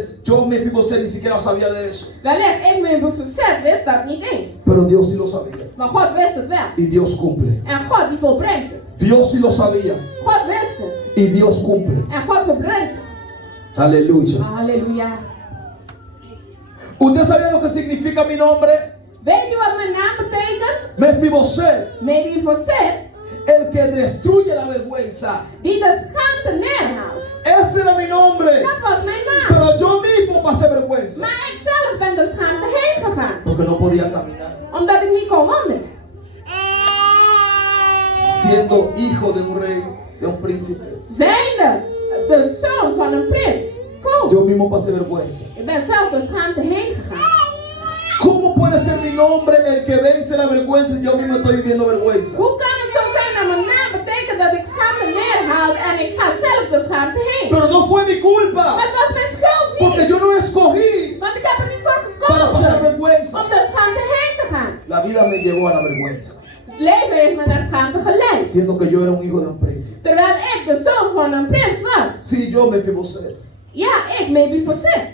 veces yo, Mefiboset, ni siquiera sabía de eso. Wellicht, ik, Mefiboset, wist dat niet eens. Pero Dios sí lo sabía. Maar God wist het wel. Y Dios cumple. En God die volbrengt het. Dios sí lo sabía. God wist het. Y Dios cumple. En God volbrengt het. Aleluya. Halleluja. ¿Usted sabía lo que significa mi nombre? Weet u wat mijn naam betekent? Mefiboset. Mefiboset, El que destruye la vergüenza. die de schaamte neerhaalt. Ese era mi nombre. Dat was mijn naam. Pero yo mismo pasé vergüenza. Maar ik zelf ben de schaamte heen gegaan. Porque no podía caminar. Omdat ik niet kon wandelen. Siendo hijo de un rey, de un príncipe. Zijnde de zoon van een prins. Kom. Yo mismo pasé vergüenza. Ik ben zelf de schaamte heen gegaan. ¿Cómo puede ser mi nombre el que vence la vergüenza y yo mismo estoy viviendo vergüenza? Hoe kan het zo zijn dat mijn naam betekent dat ik schaamte neerhaal en ik ga zelf de schaamte heen? Pero no fue mi Maar culpa. het was mijn schuld Porque niet. yo no escogí Want ik heb er niet voor para pasar gekozen vergüenza. om de schaamte heen te gaan. La vida me llevó a la vergüenza. Het leven heeft me naar schaamte geleid. Siendo que yo era un hijo de un príncipe. Terwijl ik de zoon van een prins was. Sí, yo me Mefiboset. Ja, ik, Mefiboset.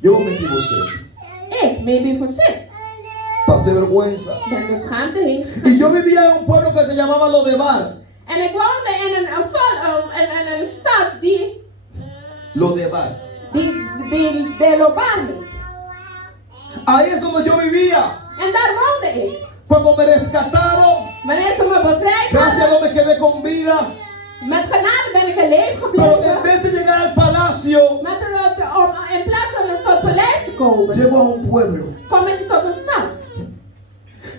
Yo me Mefiboset. Ik, Mefiboset. Pasé vergüenza. Ben de schaamte heen gegaan. Y yo vivía en un pueblo que se llamaba Lodebar. En ik woonde in een stad die Lodebar. de Lobar heet. Ahí es donde yo vivía. En daar woonde ik. Cuando me rescataron, Wanneer ze me bevrijd gracias a hadden, Dios me quedé con vida. met genade ben ik in leven Pero en gebleven. vez de llegar al palacio, Om in plaats van tot het paleis te komen, llego a un pueblo. kom ik tot een stad.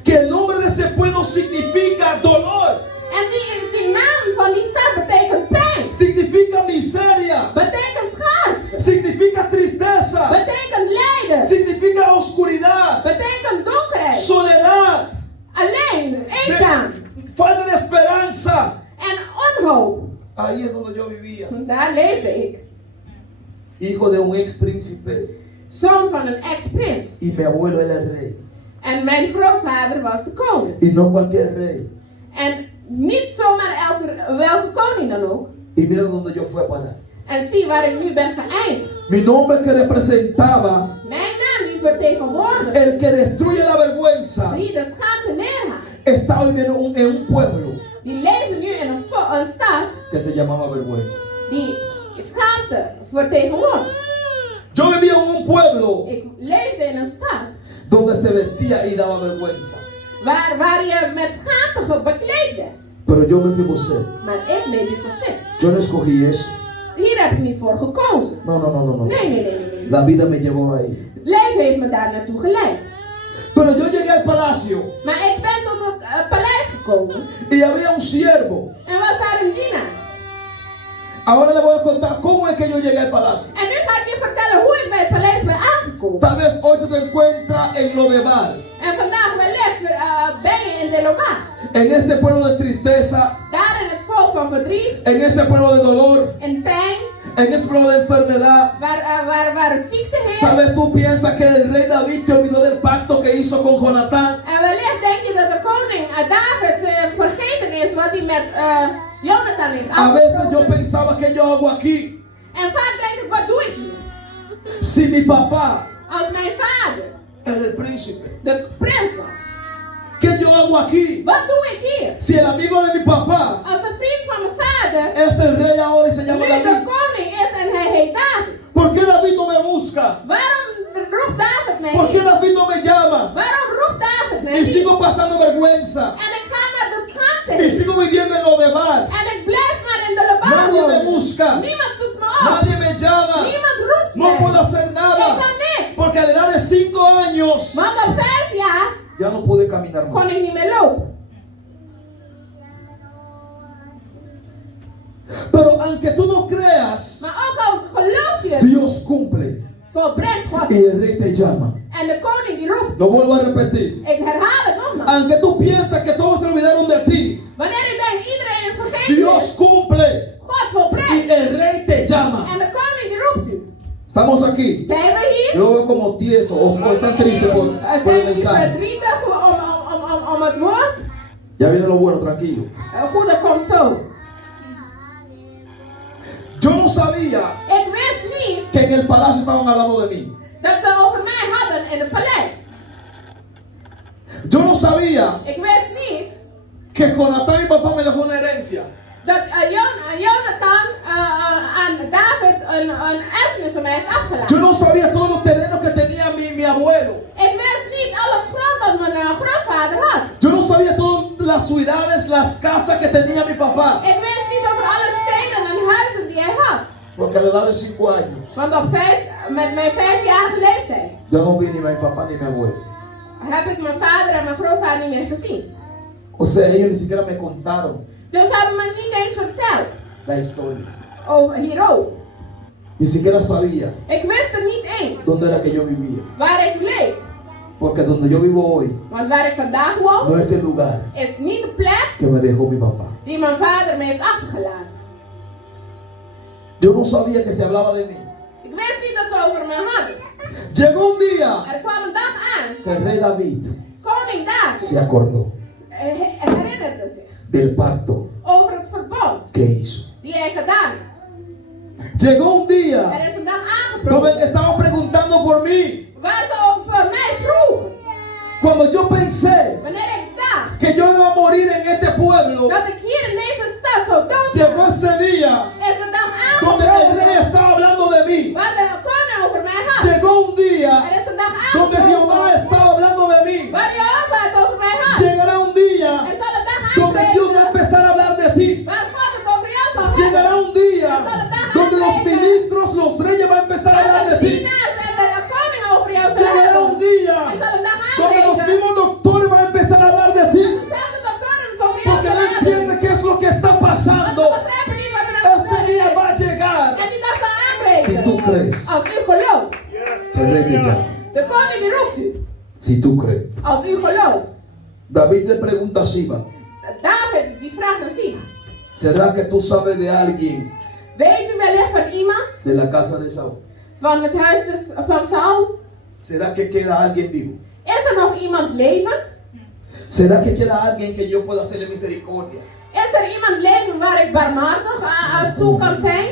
Que el nombre de ese pueblo significa dolor, En die naam van die stad betekent pijn. significa miseria, Betekent schaarste. significa tristeza, Betekent lijden. significa oscuridad, Betekent donkerheid. soledad, Alleen, eenzaam. falta de esperanza. En onhoop. Ahí es donde yo vivía. Daar leefde ik. Hijo de un ex príncipe Zoon van een ex-prins. y mi abuelo era el rey. En mijn grootvader was de koning. Y no cualquier rey. En niet zomaar welke koning dan ook. Y mira donde yo fui a parar. En zie waar ik nu ben geëindigd. Mi nombre que representaba Mijn naam die vertegenwoordigt. el que destruye la vergüenza. Die de schaamte neerhaalt. Estaba viviendo en un pueblo Die leefde nu in een stad que se llamaba vergüenza. die schaamte vertegenwoordigt. Yo vivía en un pueblo Ik leefde in een stad donde se vestía y daba vergüenza. waar je met schaamte bekleed werd. Pero yo me Mefiboset. Maar ik, Mefiboset. Yo no escogí eso. Hier heb ik niet voor gekozen. No. Nee. La vida me llevó ahí. Het leven heeft me daar naartoe geleid. Pero yo llegué al palacio Maar ik ben tot het paleis gekomen y había un siervo. en was daar een dienaar. Ahora le voy a contar cómo es que yo llegué al palacio. En nu ga ik je vertellen hoe ik bij het paleis ben aangekomen. Tal vez hoy tú te encuentras en Lodebar, En vandaag wellicht ben je in Delobar. en ese pueblo de tristeza, Daar in het volk van verdriet, en ese pueblo de dolor, in pijn, en ese pueblo de enfermedad. waar ziekte Tal heerst. vez tú piensas que el rey David se olvidó del pacto que hizo con Jonatán. En wellicht denk je dat de koning David vergeten is wat hij met Jonathan heeft A veces yo afgesproken. pensaba que yo hago aquí. En vaak denk ik, wat doe ik hier? Si mi papá Als mijn vader era el príncipe, de prins was. ¿qué yo hago aquí? Wat doe ik hier? Si el amigo de mi papá Als de vriend van mijn vader es el rey ahora y se nu llama de David, koning is en hij heet David. ¿por qué David no me busca? Waarom roept David mij ¿Por qué niet? David no me llama? Waarom roept David mij Y niet? sigo pasando vergüenza. En ik ga met de schaamte Y heen. sigo viviendo en Lodebar. En ik blijf maar in de Lobar Nadie me wonen. busca. Niemand zoekt me op. Nadie me llama. Niemand roept No mij. puedo hacer Ik nada. kan niks. Porque a la edad de 5 años Want op 5 jaar ya no pude caminar kon más. ik niet meer lopen. Pero aunque tú no creas, Maar ook al geloof je, Dios cumple. volbrengt God. Y el rey te llama. En de koning die roept. Lo vuelvo a repetir. Ik herhaal het nogmaals. Aunque tú piensas que todos se olvidaron de ti, Wanneer je denkt iedereen vergeten Dios is, cumple. God Y volbrengt. el rey te llama. En de koning die roept u. Estamos aquí. Zijn we hier? Yo lo veo como tieso o están tristes por el Zijn we hier mensaje. verdrietig om het woord? Ya viene lo bueno, tranquilo. Goed, dat komt zo. Yo no sabía Ik wist niet en el palacio estaban hablando de mí. Dat ze over mij hadden in het paleis. Yo no sabía Ik wist niet que Jonatán, mi papá, me dejó una herencia. dat Jonathan aan David een erfenis van mij heeft afgelaten. Yo no sabía todos los terrenos que tenía mi abuelo. Ik wist niet alle grond dat mijn grootvader had. Yo no sabía todas las ciudades, las casas que tenía mi papá. Ik wist niet over alle steden en huizen die hij had. Porque a la edad de 5 años, Want met mijn 5-jarige leeftijd yo no vi ni a mi papá ni a mi abuelo. heb ik mijn vader en mijn grootvader niet meer gezien. O sea, ellos ni siquiera me contaron Dus hebben me niet eens verteld la historia. hierover. Ni siquiera sabía Ik wist het niet eens dónde era que yo vivía. waar ik leef. Porque donde yo vivo hoy Want waar ik vandaag woon no es el lugar is niet de plek que me dejó mi papá. die mijn vader me heeft achtergelaten. Yo no sabía que se hablaba de mí. Ik wist niet dat ze over me hadden. Llegó un día Er kwam een dag aan, que el rey David koning David se acordó herinnerde zich del pacto over het verbond que hizo. die hij gedaan had. Llegó un día Er is een dag donde aangebroken estaban preguntando por mí. waar ze over mij vroegen. Cuando yo pensé Wanneer ik dacht que yo iba a morir en este pueblo, dat ik hier in deze stad zou dood llegó ese día is de dag donde el aangebroken rey estaba hablando de mí. waar de koning over mij had. Llegó un día Er is een dag donde Jehová aangebroken estaba hablando de mí. waar Jehovah het over mij had. Llegará un día Er zal een dag donde Dios va a aanbreken empezar a hablar de ti. waar God het over jou zal Llegará hebben. un día donde los ministros, los reyes van a empezar a hablar Waar de de ti. dienaars en de koning over jou zal Llegará hebben. un día Er zal een dag donde los aanbreken mismos doctores van a empezar a hablar de ti. dezelfde doktoren het over jou Porque zal no hebben. entienden qué es lo que está Want pasando. ze begrijpen niet wat er aan het Ese gebeuren día is. va a llegar. En die dag zal aanbreken. Si tú crees, Als u gelooft. el rey te llama. De koning die roept u. Si tú crees. Als u gelooft. David le pregunta a Siba, David die vraagt aan Siba. ¿será que tú sabes de alguien Weet u wellicht van iemand de la casa de Saúl? van het huis van Saul? ¿Será que queda alguien vivo? Is er nog iemand levend? ¿Será que queda alguien que yo pueda hacerle misericordia? Is er iemand levend waar ik barmhartig aan toe kan zijn?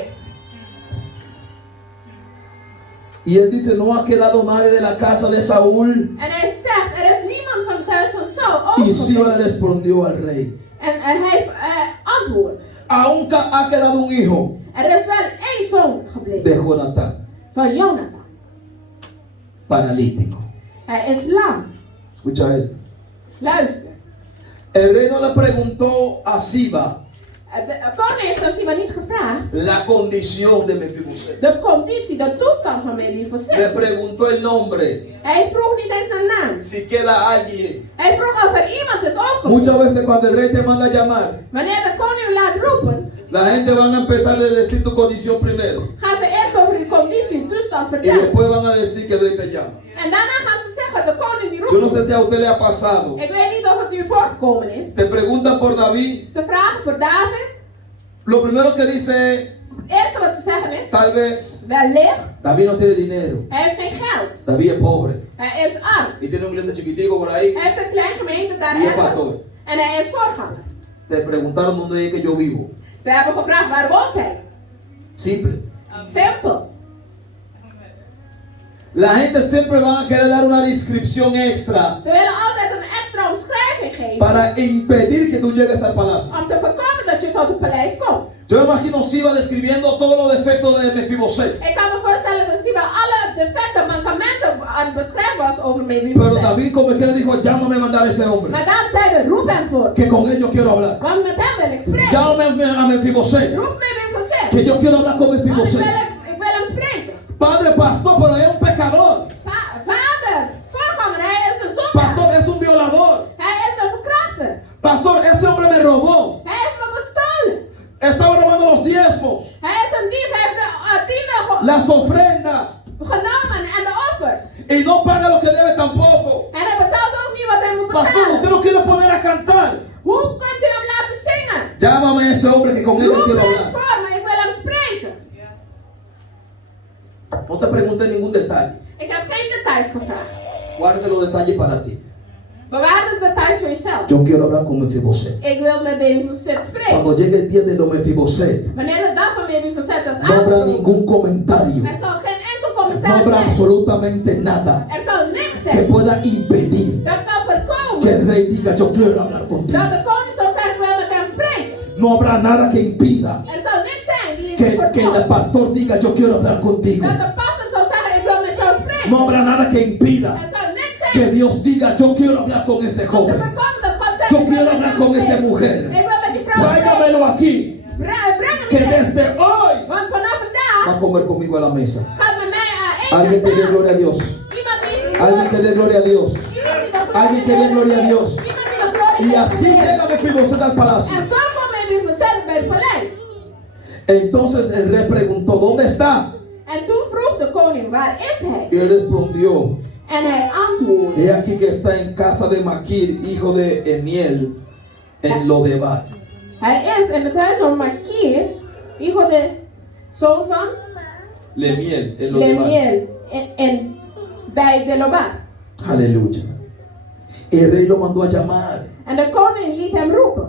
Y él dice, no ha quedado nadie de la casa de Saúl. En hij zegt, er is niemand van het huis van Saul Y Siba le overgebleven. respondió al rey, En hij antwoordt, aún ha quedado un hijo er is wel één zoon de gebleven Jonatán, van Jonathan. paralítico. Hij is lam. Escucha esto. Luister. El rey no le preguntó a Siba De koning heeft aan Siba niet gevraagd la condición de Mefiboset. de conditie, de toestand van Le Mephibosheth. preguntó el nombre, Hij vroeg niet eens naar naam. si queda alguien. Hij vroeg als er iemand is overgebleven. Muchas veces cuando el rey te manda a llamar, Wanneer de koning u laat roepen, la gente van a empezar a decir tu condición primero. gaan ze eerst over uw conditie, uw toestand Y vertellen. después van a decir que el rey te llama. En daarna gaan ze zeggen, de koning die Yo no roept. sé si a usted le ha pasado. Ik weet niet of het u voorgekomen is. Te preguntan por David. Ze vragen voor David. Lo primero que dice, Het eerste wat ze zeggen is, tal vez, wellicht, David no tiene dinero. hij heeft geen geld. David es pobre. Hij is arm. Y tiene un iglesia chiquitico por ahí. Hij heeft een klein gemeente daar Y es ergens. pastor. En hij is voorganger. Te preguntaron dónde es que yo vivo. Ze hebben gevraagd, waar woont hij? Simple. Simpel. La gente siempre va a querer dar una descripción extra Ze willen altijd een extra omschrijving geven. para impedir que tú llegues al palacio. Om te voorkomen dat je tot het paleis komt. Yo me imagino Siba describiendo todos los defectos de Mefiboset. Ik kan me voorstellen dat Siba alle defecten, mankementen aan het beschrijven was over Pero Mephibosheth. David como quiera dijo, llámame a mandar a ese hombre. Maar dan zeiden, roep hem voor. Que con él yo quiero hablar. Want met hem wil ik spreken. Llámame a Mefiboset. Roep Mephibosheth. Que yo quiero hablar con Want Mefiboset. ik wil hem spreken. Padre, pastor, pero es un pecador. Vader, voorganger, hij is een zondaar. Pastor, es un violador. Hij is een verkrachter. Pastor, ese hombre me robó. Hij heeft me bestolen. Estaba robando los diezmos, Hij is een dief, hij heeft de tiende las ofrendas. genomen en de offers. Y no paga lo que debe tampoco. En hij betaalt ook niet wat hij moet Pastor, usted betalen. no quiere poner a cantar. Hoe kunt u hem laten zingen? Llámame a ese hombre que con él yo Roep quiero hem hablar. voor me, ik wil hem spreken. No te pregunté ningún detalle. Ik heb geen details gevraagd. Guarde los detalles para ti. Bewaar de details voor jezelf. Yo quiero hablar con Mefiboset. Ik wil met Mephibosheth spreken. Cuando llegue el día de los Mefiboset, Wanneer de dag van Mephibosheth is no habrá aangebroken, ningún comentario. er zal geen No habrá zijn. absolutamente nada Er zal niks que zijn pueda impedir dat kan que el voorkomen rey diga yo quiero hablar contigo. dat de koning zal zeggen, ik wil met hem spreken. No habrá nada que impida Er zal niks zijn die que el voorkomt pastor diga yo quiero hablar contigo. dat de pastor zal zeggen, ik wil met jou spreken. No habrá nada que impida Er zal niks que zijn Dios diga yo quiero hablar con ese te joven. voorkomt dat God zegt, Yo ik wil quiero met hablar jou con esa spreken. mujer. Ik wil met die vrouw spreken. Tráigamelo aquí. Breng hem Que hier. desde hoy Want vanaf vandaag va a comer conmigo a la mesa. gaat met mij Alguien eten que dé staan. gloria a Dios. Iemand die Alguien que dé gloria a Dios. Alguien que dé gloria a Dios. Y así llega Mefiboset al palacio. En zo kwam Mefiboset bij het paleis. Entonces el rey preguntó, ¿dónde está? En toen vroeg de koning, waar is hij? Y él respondió, En hij antwoordde, he aquí que está en casa de Maquir, hijo de Emiel, en Lodebar. hij is in het huis van Makir, hijo de zoon van Lemiel, en Lodebar. Lemiel, en bij de Lobar. Aleluya. El rey lo mandó a llamar. En de koning liet hem roepen.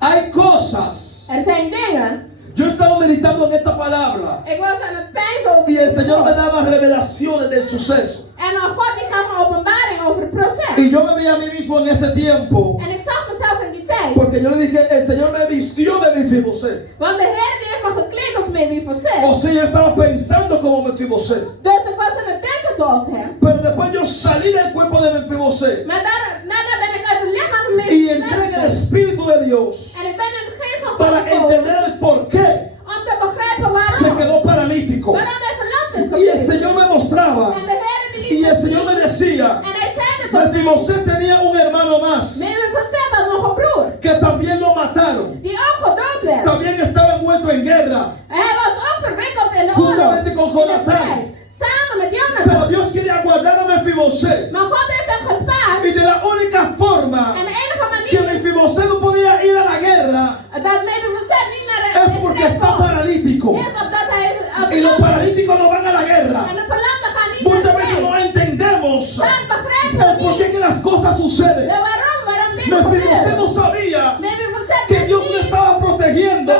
Hay cosas. Er zijn dingen, Yo estaba meditando en esta palabra. ik was aan het peinzen over Y el dit Señor me woord. daba revelaciones del suceso. En God die gaf me openbaring over het proces. Y yo me vi a mí mismo en ese tiempo. En ik zag mezelf in die tijd. Porque yo le dije, el Señor me vistió de Mefiboset. Want de Heer die heeft me gekleed als O Mefiboset. sea, yo estaba pensando como Mefiboset. Dus ik was aan het denken zoals hem. Pero después yo salí del cuerpo de Mefiboset. Maar daarna ben ik uit het lichaam van Y entré en el Mefiboset. Espíritu de Dios. En ik ben in de geest van God Para gekomen. entender el por qué Om te begrijpen se waarom. quedó paralítico. Waarom hij verlamd is Y el geweest. Señor me mostraba. En de Heer die Y liet el me Señor me zien. decía, En hij zei het tot mij. Mefiboset tenía un hermano más. Mefiboset had nog een broer. Que también lo mataron. Die ook gedood werd. También estaba envuelto en guerra. Hij was ook verwikkeld in de oorlog. Juntamente con In de Jonathan. strijd. Samen met Pero Jonathan. Dios quería guardar a Mefiboset. Maar God heeft hem gespaard. Y de la única forma En de enige que manier Mefiboset no podía ir a la guerra dat Mefiboset niet naar de es porque strijd está kon, paralítico. is omdat hij Y los paralíticos no van a la guerra. En de verlamden gaan niet naar Muchas de veces no strijd. entendemos Vaak begrijpen el we por qué niet que las cosas de suceden. waarom dingen Mefiboset no gebeuren. sabía Mefiboset que wist Dios lo niet estaba protegiendo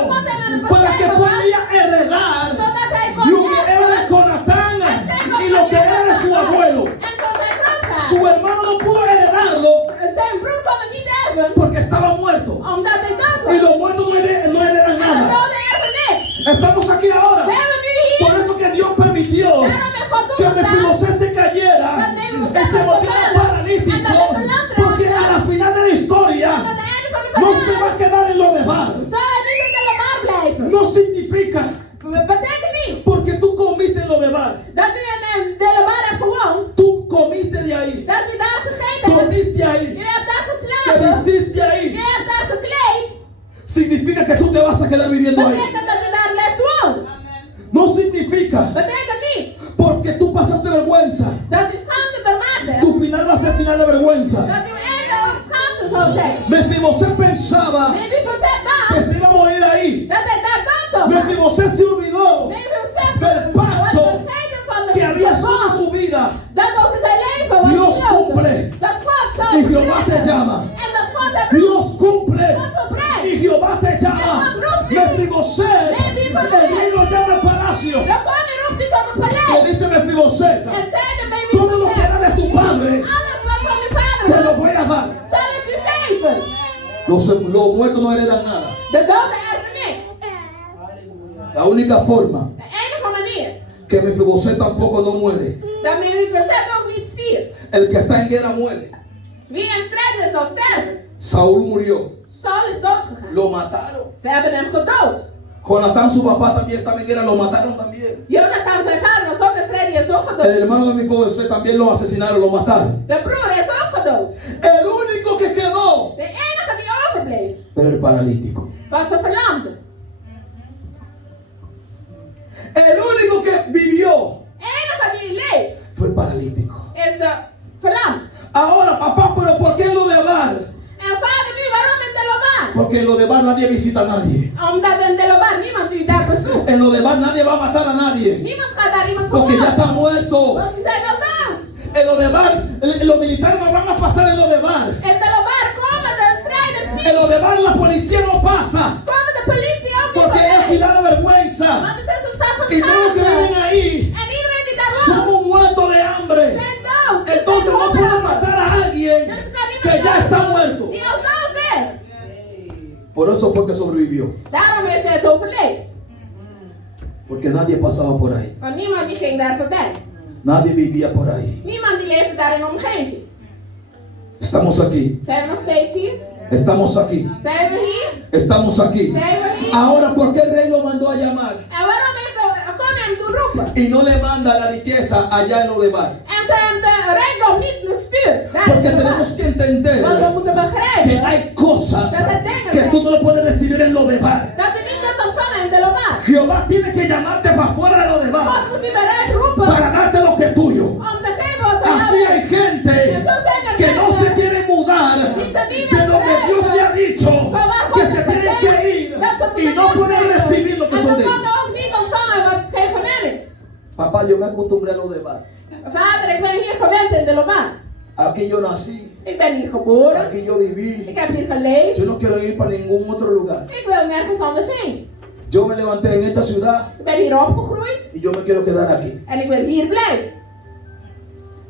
para que podía heredar zodat hij kon lo que era de Jonatán y lo que era de su abuelo. En van zijn grootvader. Su hermano no pudo heredarlo Zijn broer kon het niet erven porque estaba muerto. omdat hij dood was. Y los muertos no heredan En de nada. doden erven niks. Estamos aquí ahora. Zijn we nu Por hier? eso que Dios permitió Daarom heeft God que toegestaan Mefiboset se cayera dat y Mefiboset se was volviera gevallen. paralítico. En dat hij verlamd Porque a la raakte. final de la historia Aan het einde van de no se va verhaal a quedar en lo de bar. zal hij niet in de Lobar blijven. No significa Betekent niet porque tú comiste en lo de bar. dat u in de Lobar hebt gewoond, Tú comiste de ahí. dat u daar gegeten hebt. Comiste ahí. U hebt daar Te geslapen. vististe U ahí. hebt daar gekleed. Significa que tú te vas a quedar viviendo ahí. Betekent dat u daar blijft wonen. No significa Betekent niet porque tú pasaste vergüenza. dat u schaamte doormaakt hebt. Tu final va a ser final de vergüenza. Dat uw einde ook schaamte zal zijn. Mefiboset pensaba Mefiboset que dacht se iba a morir ahí. dat hij daar dood zou gaan. Mefiboset se olvidó Mefiboset del pacto was vergeten van de que había sobre verbond su vida. dat over zijn leven was Dios gesloten. cumple. Dat God zou Y Jehová te vergeten. llama. En dat God hem Dios cumple. God verbrengt. Y Jehová te llama. Mefiboset. El rey lo llama al palacio. De koning roept u tot het Le paleis. dice Mefiboset. En zeide Todo lo que era Mefiboset, de tu padre alles wat van uw vader te lo was, voy a dar. zal ik u geven. Los muertos no heredan nada. De doden erven niks. La única forma De enige manier que Mefiboset tampoco no muere. dat Mefiboset ook niet stierf. El que está en guerra muere. Wie in strijd is zal sterven. Saúl murió. Saul is doodgegaan. Lo mataron. Ze hebben hem gedood. Jonatán, su papá, también estaba en guerra. Lo mataron también. Jonathan, zijn vader, was ook in strijd, die is ook El gedood. hermano de Mefiboset también lo asesinaron, lo mataron. De broer is ook gedood. El único que quedó De enige die overbleef era el paralítico. was de verlamde. El único que vivió Enige die leeft fue el paralítico. is de verlamde. Ahora, papá, pero ¿por qué en lo de Abar? En vader, nu waarom in de Lobar? Porque en lo de Abar nadie visita a nadie. Omdat in de Lobar niemand u daar bezoekt. En lo de Abar nadie va a matar a nadie. Niemand gaat daar iemand Porque ya está vermoorden. muerto. Want ze zijn al dood. En lo de Abar, los militares no van a pasar en lo de Abar. In de Lobar komen de strijders En niet. lo de Abar la policía no pasa. Komen de politie ook niet Porque es voorbij. ciudad de vergüenza. Want het is een stad Y todos los que viven zaten. ahí En iedereen die daar woont, somos muertos de hambre. zijn dood. Ze Entonces zijn no puedo hongerig. matar a alguien Dus kan niemand que ya está doden muerto. die al dood is. Por eso fue que sobrevivió. Daarom heeft hij het overleefd. Porque nadie pasaba por ahí. Want niemand die ging daar voorbij. Nadie vivía por ahí. Niemand die leefde daar in de omgeving. Estamos aquí. Zijn we nog steeds hier? Estamos aquí. Zijn we hier? Estamos aquí. Zijn we hier? Ahora, ¿por qué el rey lo mandó a llamar? En waarom heeft de koning hem doen roepen? Y no le manda la riqueza allá en lo demás. En ze hem de rijkdom niet stuurt. Daar Porque is de tenemos waar. que entender Want we moeten que begrijpen hay cosas que tú no lo puedes recibir en lo demás. dat u niet kunt ontvangen in de lobaar. Jehová tiene que llamarte para afuera de lo demás God moet u eruit roepen para darte lo que es tuyo. om te geven wat van Así jou hay is. gente En zo zijn er que no se mensen quiere mudar de donde Dios le ha dicho que se tienen que ir y no pueden recibir lo que en son ze de ellos. kunnen ook niet ontvangen wat geen van hen is. Papá, yo me acostumbré a lo demás. Vader, ik ben hier gewend in de lobaar. Aquí yo nací, Ik ben hier geboren. aquí yo viví. Ik heb hier geleefd. Yo no quiero ir para ningún otro lugar. Ik wil nergens anders heen. Yo me levanté en esta ciudad Ik ben hier opgegroeid y yo me quiero quedar aquí. en ik wil hier blijven.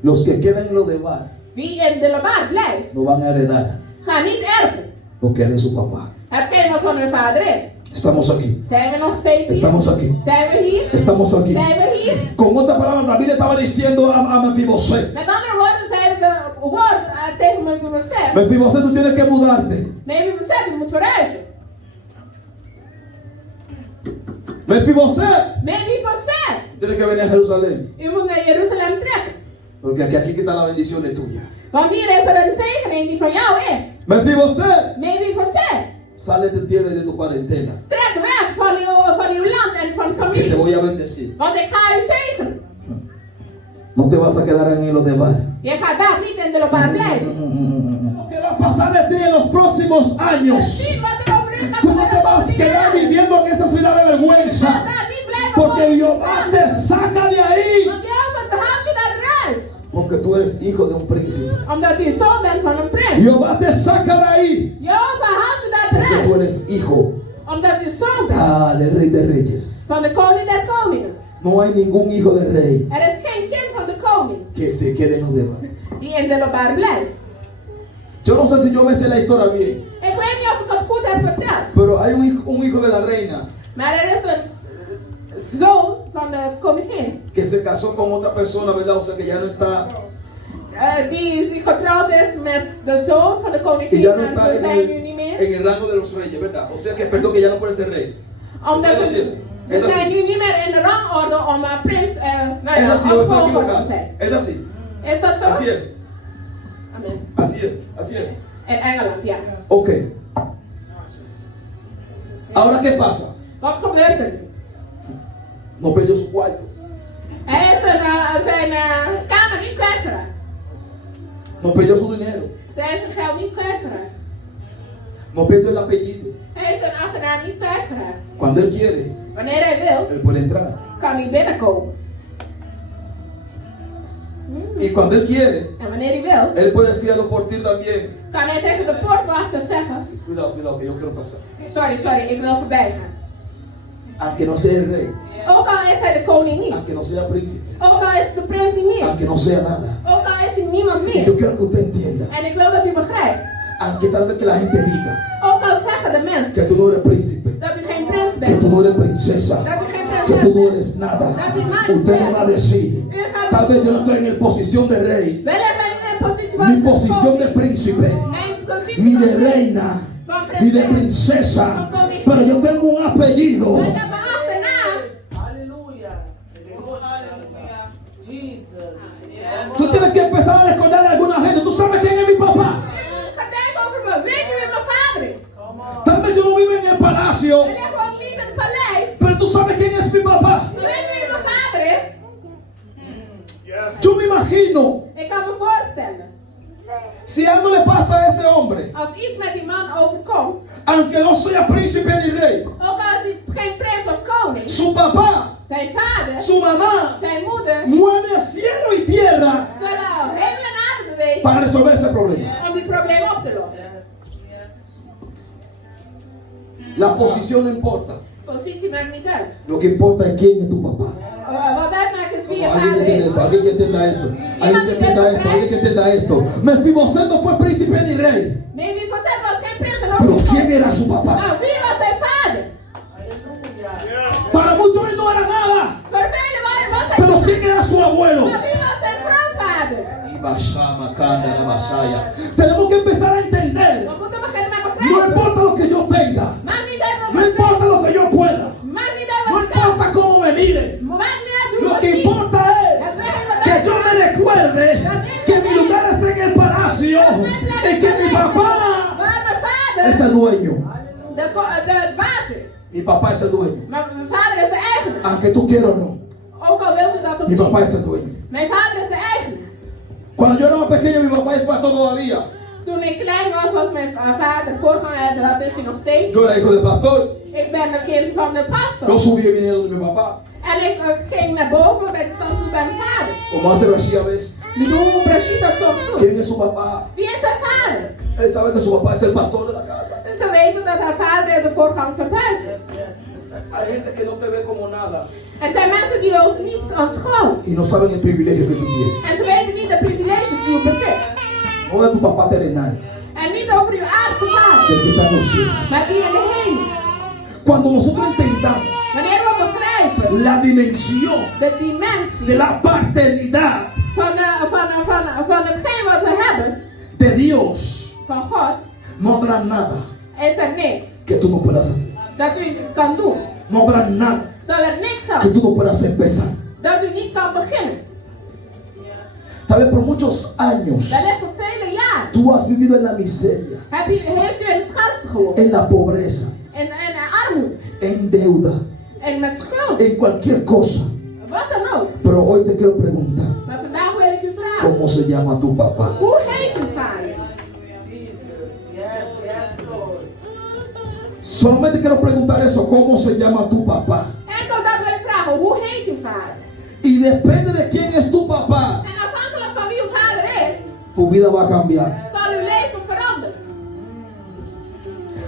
Los que quedan en lo demás Wie in de lobaar blijft, no van a heredar ga niet erven lo que es de su papá. hetgeen wat van hun vader is. Estamos aquí. Zijn we nog steeds hier? Estamos aquí. Zijn we hier? Estamos aquí. Zijn we hier? Con otra palabra, David le estaba diciendo a Mefiboset. Met andere woorden zeiden de woord tegen Mefiboset. Mefiboset, tú tienes que mudarte. Mefiboset, je moet verhuizen. Mefiboset, Mefiboset, tienes que venir a Jerusalén. u moet naar Jeruzalem trekken. Porque aquí está la bendición de tuya. Want hier is er een zegening die van jou is. Mefiboset, Mefiboset, sale de tierra y de tu parentela. trek weg van uw land en van Que te familie. voy a bendecir. Want ik ga u zegenen. No te vas a quedar en lo demás. Je gaat daar niet in de lobaar blijven. Lo que va a pasar de ti en los próximos años. Zie wat er over u gaat Tú no te gebeuren vas a volgende quedar jaren. viviendo en esa ciudad de Je vergüenza. gaat daar niet blijven Porque wonen. Jehová te saca de ahí. Want Jehovah haalt je daaruit. Porque tú eres hijo de un príncipe. Omdat u zoon bent van een prins. Jehová te saca de ahí. Jehovah haalt je Porque tú daaruit. eres hijo Omdat u zoon bent del rey de reyes. van de koning der koningen. No hay ningún hijo del rey Er is geen kind van de koning que se quede en los demás. die in de lobaar blijft. Yo no sé si yo me sé la historia bien, Ik weet niet of ik het goed heb verteld. pero hay un hijo de la reina Maar er is een zoon van de koningin. que se casó con otra persona, ¿verdad? O sea que ya no está, Die getrouwd is met de zoon van de y koningin. ya no En está ze zijn nu niet meer. en el rango de los reyes, ¿verdad? O sea que perdón, que ya no puede ser rey. Omdat Es ze así. zijn nu niet meer in de rangorde om prins, nou Es ja, así, o estoy opvolgers te equivocado. zijn. Es así. Is dat zo? Así es. Amen. Así es. Así es. In Engeland, ja. Ok. Ahora, ¿qué pasa? Wat gebeurt er nu? No perdió su cuarto. Hij is zijn kamer niet kwijtgeraakt. No perdió su dinero. Zij is zijn geld niet kwijtgeraakt. No perdió el apellido. Hij is zijn achternaam niet kwijtgeraakt. Cuando él quiere, Wanneer hij wil, él puede entrar. kan hij binnenkomen. Y cuando él quiere, En wanneer hij wil, él puede decir a los porteros también. kan hij tegen de poortwachter zeggen: Cuidado, cuidado, que yo quiero pasar. sorry, ik wil voorbij gaan. Aunque no sea el rey, Ook al is hij de koning niet. aunque no sea príncipe, Ook al is het de prins niet meer. aunque no sea nada. Ook al is hij niemand Y meer. yo quiero que usted entienda, En ik wil dat u begrijpt. aunque tal vez que la gente diga Ook al zeggen de mensen que tú no eres príncipe, dat u geen prins que bent. tú no eres princesa, Dat u geen que prinses tú no bent. eres nada, Dat u niks usted le bent. va a decir, U gaat tal vez yo no estoy en el posición de rey, wel hebben in een positie ni van posición de koning. príncipe, Mijn positie ni van de prins. reina, Van ni de prinses. princesa, pero yo tengo un apellido. Ik heb een achternaam. Hallelujah. Hallelujah. Jesus. Tú tienes que empezar a recordar a alguna gente. ¿Tú sabes quién es mi papá? Ga denken over me. Weet je wie mijn vader is? Tal vez yo no vivo en el palacio, We leven ook niet in het paleis. pero tú sabes quién es mi papá. Maar weet je wie mijn vader is? Yo me imagino, Ik kan me voorstellen. si algo le pasa a ese hombre, Als iets met die man overkomt. aunque no sea príncipe ni rey, Ook al is hij geen prins of koning. su papá, Zijn vader. su mamá, Zijn moeder. mueve cielo y tierra Zullen hemel en aarde bewegen. para resolver ese problema. Om die probleem op te lossen. La posición no importa. Positie maakt niet uit. Lo que importa es quién es tu papá. Wat uitmaakt is wie je Alguien que vader entienda is. esto, alguien que entienda esto, alguien que entienda esto, alguien que entienda esto. Mefiboset no fue príncipe ni rey, Mefiboset was geen prins en pero ook ¿quién geen era su papá? Nou, wie was zijn vader? Para muchos él no era nada, Voor velen was hij pero ¿quién era su abuelo? Maar wie was zijn grootvader? Tenemos que empezar a entender. We moeten beginnen met No begrijpen. importa lo que yo tenga, Maakt niet uit wat no we importa zeggen. lo que yo pueda, Maakt niet uit no wat we kan. importa cómo me miren. Maakt niet uit hoe Lo we que zien. importa es que yo me recuerde que mi lugar es en el palacio y que mi papá Maar mijn vader, es el dueño. de basis. Mi papá es el dueño. Maar mijn vader is de eigenaar. Aunque tú quieras o no, Ook al wilt u dat of mi papá niet. es el dueño. Mijn vader is de eigenaar. Cuando yo era más pequeño, mi papá es pastor todavía. Toen ik klein was mijn vader voorganger, dat is hij nog steeds. Yo era hijo del pastor. Ik ben een kind van de Yo pastor. subí y vine donde mi papá. En ik ging naar boven bij de standstoel bij mijn vader. Como hace Rashid a veces. Dus hoe Rashid dat soms doet. ¿Quién es su papá? Wie is zijn vader? Él sabe que su papá es el pastor de la casa. En ze weten dat haar vader de voorganger van het huis is. Hay gente que no te ve como nada. Er zijn mensen die ons niet aanschouwen. Y no saben el privilegio que tú tienes. En ze weten niet de privileges die u bezit. No de tu papá terrenal, En niet over uw aardse vader. del que está en los cielos. Maar die in de hemel. Cuando nosotros entendamos Wanneer we begrijpen la dimensión de dimensie de la paternidad van hetgeen wat we hebben, de Dios, van God, no habrá nada is er niks que tú no puedas hacer. dat u kan doen. No habrá nada Zal er niks que zijn tú no puedas empezar. dat u niet kan beginnen. Tal vez por muchos años Wellicht voor vele jaren tú has vivido en la miseria, heeft u in het schaarste gewoond. en la pobreza, En armoede. en deuda, En met schuld. en cualquier cosa. Wat dan ook. Pero hoy te quiero preguntar, Maar vandaag wil ik u vragen. ¿cómo se llama tu papá? Hoe heet uw vader? Solamente quiero preguntar eso, ¿cómo se llama tu papá? Enkel dat wil ik vragen. Hoe heet uw vader? Y depende de quién es tu papá, En afhankelijk van wie uw vader is, tu vida va a cambiar. zal uw leven veranderen.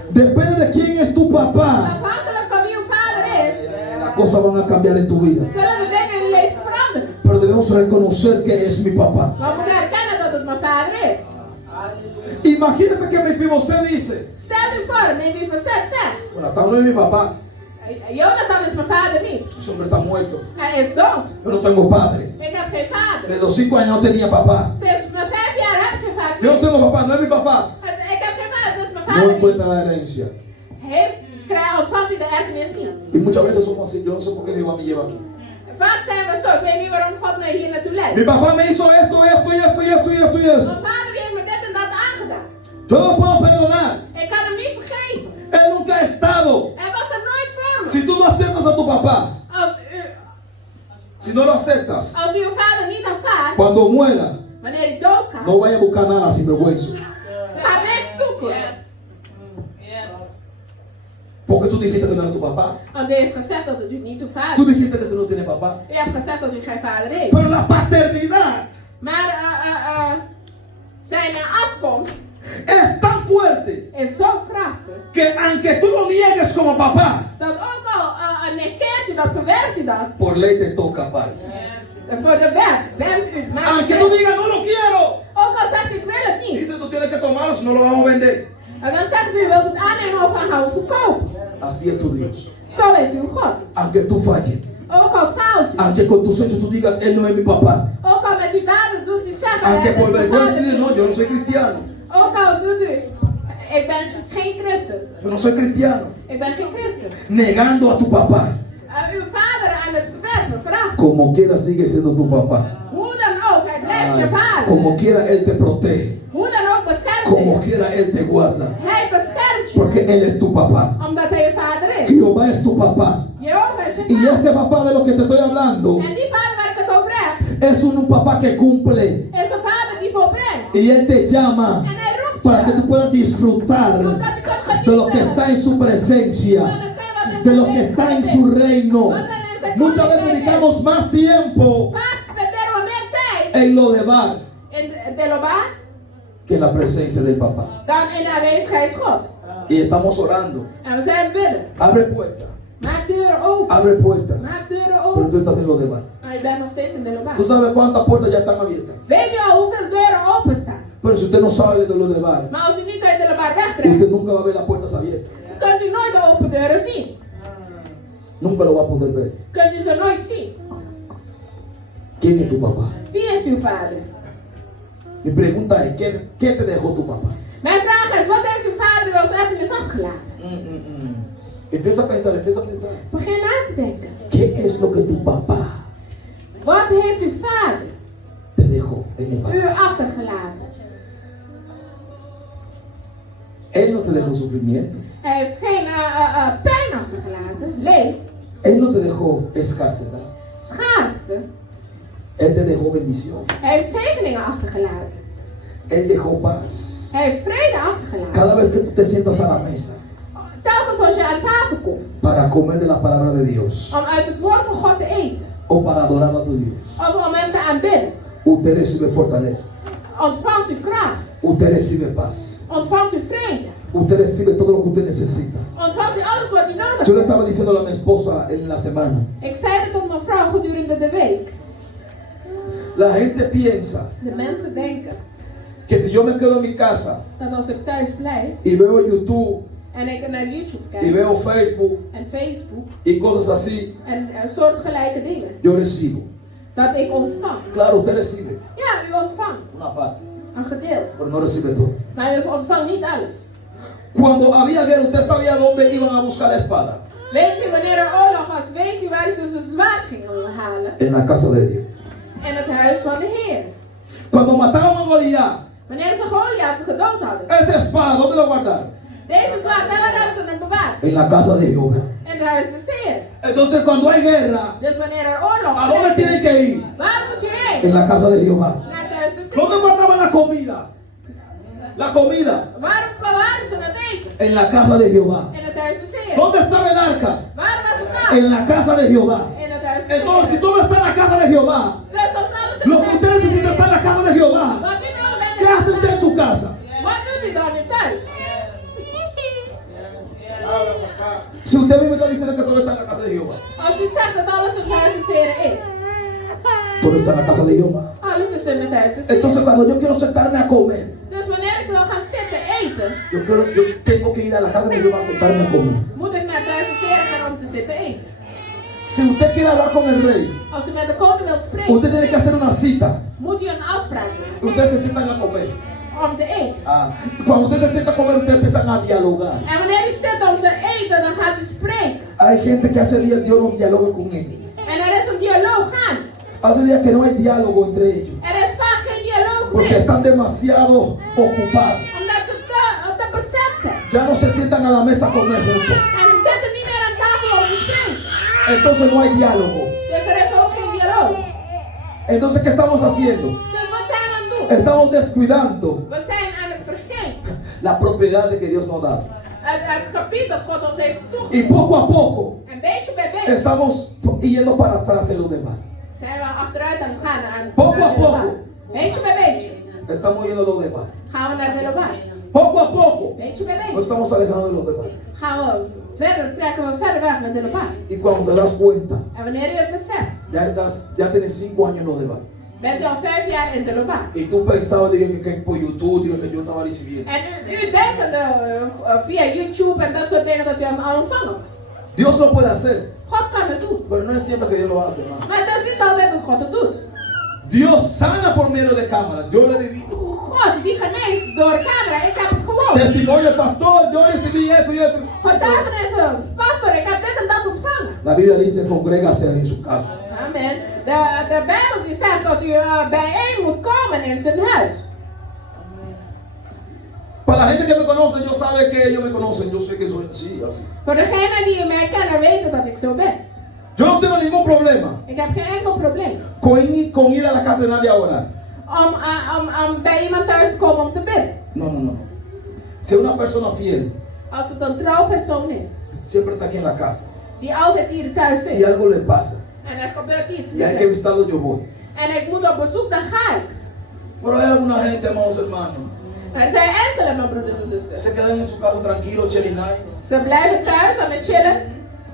Depende de quién es tu papá, Afhankelijk van wie uw vader is, las cosas van a cambiar en tu vida. zullen de dingen in uw leven veranderen. Pero debemos reconocer que es mi papá. Maar we moeten herkennen dat het mijn vader is. Imagínense que Mefiboset dice, Stel u voor, Mefiboset zegt, Jonathan no es mi papá, Jonathan is mijn vader niet. ese hombre está muerto. Hij is dood. Yo no tengo padre. Ik heb geen vader. De los 5 años no tenía papá. Sinds mijn 5 jaar heb ik geen vader. Yo no tengo papá, no es mi papá. Ik heb geen vader, dus mijn No vader niet. encuentra la herencia. Ontvangt hij de erfenis niet. Y muchas veces somos así, yo no sé por qué Jehová me lleva aquí. Vaak zijn we zo, ik weet niet waarom God mij hier naartoe leidt. Mi papá me hizo esto, esto y esto y esto y esto y eso. Mijn vader heeft me dit en dat aangedaan. Yo no lo puedo perdonar. Ik kan hem niet vergeven. Él nunca ha estado. Hij was er nooit voor me. Si tú no aceptas a tu papá, si no lo aceptas, Als u uw vader niet aanvaardt, cuando muera, wanneer hij doodgaat, no vaya a buscar nada sin vergüenza. ga niks zoeken. Porque tú dijiste que no era tu papá. Want u heeft gezegd dat het u niet uw vader Tú is. dijiste que tú no tienes papá. U hebt gezegd dat u geen vader heeft. Pero la paternidad Maar zijn afkomst es tan fuerte is zo krachtig, que aunque tú lo niegues como papá, dat ook al negeert u dat, verwerkt u dat, por ley te toca, padre. voor de wet bent u het. Maar Aunque tú digas no lo quiero, ook al zegt u ik wil het niet. dice tú tienes que tomarlo, si no lo vamos a vender. En dan zeggen ze u wilt het aannemen of gaan we verkopen. Así es tu Dios. Zo is uw God. Aunque tú falles, Ook al fout u. aunque con tus hechos tú digas él no es mi papá, Ook al met uw daden doet u zeggen aunque het por is mijn vergüenza vader dices no, niet. yo no soy cristiano, Ook al doet u, ik ben geen christen. yo no soy cristiano, Ik ben geen christen. negando a tu papá, Uw vader aan het verwerpen, vraagt. como quiera sigue siendo tu papá. Hoe dan ook, hij blijft je vader. Como quiera él te protege, Hoe dan ook beschermt como hij. quiera él te guarda, Hij beschermt je. porque él es tu papá. Omdat hij je vader is. Jehová es tu papá. Jehovah is je Y vader. ese papá de lo que te estoy hablando En die vader waar ik het over heb, es un papá que cumple. is een vader die volbrengt. Y él te llama En hij roept para que je. tú puedas disfrutar Zodat je kunt de lo que genieten. está en su presencia, Van hetgeen wat in de zijn lo que leven está en zit. su reino. Wat er in zijn Muchas veces koninkrijk is. dedicamos más tiempo Vaak spenderen we meer tijd en lo de bar in de lobaar que en la presencia del papá. dan in de aanwezigheid God. Y estamos orando. En we zijn bidden. Abre puerta. Maak deuren open. Abre puertas. Maak deuren Pero open. tú estás en lo demás. Maar je bent nog steeds in de loopbaan. Tú sabes cuántas puertas ya están abiertas. Weet u al hoeveel deuren openstaan? Pero si usted no sabe de lo demás, Maar als u niet uit de loopbaan usted wegtrekt, nunca va a ver las puertas abiertas. kunt u nooit de open deuren zien. Nunca lo va a poder ver. Kunt u ze nooit zien. ¿Quién es tu papá? Wie is uw vader? Mi pregunta es, ¿qué te dejó tu papá? Mijn vraag is, wat heeft uw vader u als erfenis afgelaten? Empieza a pensar, empieza a pensar. Begin na te denken. ¿Qué es lo que tu papá Wat heeft uw vader te dejó en el u palacio? achtergelaten? Él no te dejó sufrimiento. Hij heeft geen pijn achtergelaten, leed, Él no te dejó escasez. schaarste. Él te dejó bendición. Hij heeft zegeningen achtergelaten. Él dejó paz. Hij heeft vrede achtergelaten. Cada vez que tú te sientas a la mesa Telkens als je aan tafel komt para comer de la palabra de Dios om uit het woord van God te eten, o para adorar a tu Dios, of om hem te aanbidden, usted recibe fortaleza. ontvangt u kracht, Usted recibe paz. ontvangt u vrede, Usted recibe todo lo que usted necesita. ontvangt u alles wat u nodig Yo le hebt. estaba diciendo a mi esposa en la semana. Ik zei het tot mijn vrouw gedurende de week. La gente piensa De mensen denken que si yo me quedo en mi casa dat als ik thuis blijf y veo YouTube en ik naar YouTube y kijk veo Facebook en Facebook y cosas así, en soortgelijke dingen, yo recibo. dat ik ontvang. Claro, usted recibe Ja, u ontvangt una parte, een gedeelte, pero no recibe todo. maar u ontvangt niet alles. Cuando había guerra, usted sabía dónde iban a buscar la espada. Weet u wanneer er oorlog was, weet u waar ze zijn zwaard gingen halen? En la casa de Dios. In het huis van de Heer. Cuando mataron a Goliat, Wanneer ze Goliath gedood hadden. esta espada, ¿dónde la guardaron? Deze zwaard, daar hebben ze hem bewaard. En la casa de Jehová. In het huis des Heer. Entonces, cuando hay guerra, Dus wanneer er oorlog ¿a dónde is, tienen que ir? waar moet u heen? En la casa de Jehová. Naar het huis des ¿Dónde Heer. guardaban la comida? La comida. Waar bewaren ze het eten? En la casa de Jehová. In het huis des Heer. ¿Dónde estaba el arca? Waar was het dan? En la casa de Jehová. In het huis des Entonces, si Heer. todo está en la casa de Jehová, Dus dat is alles in lo het que huis usted des necesita Heer. está en la casa de Jehová. Wat u nou bent ¿Qué hace usted en su casa? Wat doet u dan in thuis? Si usted mismo está diciendo que todo está en la casa de Jehová, Als u zegt dat alles in het huis des Heer is. todo está en la casa de Jehová. Alles is in het huis des Heer. Entonces, cuando yo quiero sentarme a comer, Dus wanneer ik wil gaan zitten eten, yo tengo que ir a la casa de Jehová a sentarme a comer. moet ik naar het huis des Heer gaan om te zitten eten. Si usted quiere hablar con el rey, Als u met de koning wilt spreken, usted tiene que hacer una cita. moet u een afspraak maken Ustedes se sientan a comer. om te eten. Cuando usted se sienta a comer, ustedes empiezan a dialogar. En wanneer u zit om te eten, dan gaat u spreken. Hay gente que hace días Dios no dialoga con ellos. En er is een dialoog aan. Hace días que no hay diálogo entre ellos. Er is vaak geen dialoog Porque meer. están demasiado ocupados. Omdat ze te bezet zijn. Ya no se sientan a la mesa a comer juntos. En ze zitten niet meer aan tafel om te spreken. Entonces no hay diálogo. Dus er is ook geen dialoog. Entonces, ¿qué estamos haciendo? Dus wat zijn we aan het doen? Estamos descuidando We zijn aan het vergeten. la propiedad de que Dios nos da. Het gebied dat God ons heeft Y toegevoegd. poco a poco En beetje bij beetje estamos yendo para atrás en los demás. zijn we achteruit aan het gaan. Poco Naar a de poco. loopbaan. Beetje bij beetje Estamos yendo a los demás. gaan we naar de loopbaan. Poco a poco Beetje bij nos beetje estamos alejando de los demás. gaan we verder, trekken we verder weg naar de loopbaan. Y cuando te das cuenta, En wanneer je het beseft, ya tienes 5 años en los demás. bent u al 5 jaar in de loopbaan. Y tú pensabas que por YouTube, digo, que yo estaba recibiendo. En u denkt via YouTube en dat soort dingen dat u aan het ontvangen was. Dios lo puede hacer, God kan het doen. pero no es siempre que Dios lo hace, hermano. Maar het is niet altijd dat God het doet. Dios sana por medio de cámara. Yo lo he vivido. God die geneest door camera, ik heb het gewoon. Testimonio, pastor, yo recibí esto y esto. Getuigenissen, pastor, ik heb dit en dat ontvangen. La Biblia dice, congrégase en su casa. Amen. De Bijbel die zegt dat u bijeen moet komen in zijn huis. Para la gente que me conoce, yo sabe que ellos me conocen. Yo sé que soy así, así. Voor degenen die mij kennen weten dat ik zo ben. Yo no tengo ningún problema Ik heb geen enkel probleem con ir a la casa de nadie a orar. om bij iemand thuis te komen om te bidden. No, no, no. Si es una persona fiel, Als het een trouw persoon is, siempre está aquí en la casa. die altijd hier thuis Y is. algo le pasa. En er gebeurt iets. Y hay que visitarlo, yo voy. En ik moet op bezoek, dan ga ik. Pero hay alguna gente, hermanos, hermanos, Er zijn enkele mijn broeders en zusters. se quedan en su casa tranquilos, chilling nice. Ze blijven thuis aan het chillen.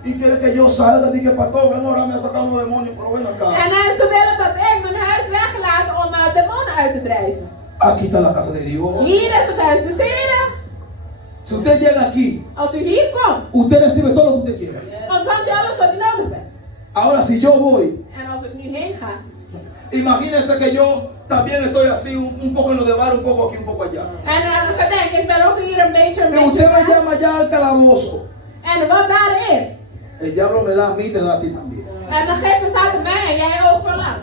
Y quiere que yo salga y que pastor, ven ahora me ha sacado unos demonios, pero ven acá. En ze willen dat ik mijn huis weglaat om demonen uit te drijven. Aquí está la casa de Dios. Hier is het huis des Heren. Si usted llega aquí, Als u hier komt, usted recibe todo lo que usted quiera. ontvangt u alles wat u nodig bent. Ahora si yo voy, En als ik nu heen ga, imagínense que yo también estoy así, un poco en lo de bar, un poco aquí, un poco allá. en gedenk, ik ben ook hier een beetje. Y usted me llama ya al calabozo. En wat daar is. El diablo me da a mí, te da a ti también. En dan geeft de Satan mij en jij overal aan.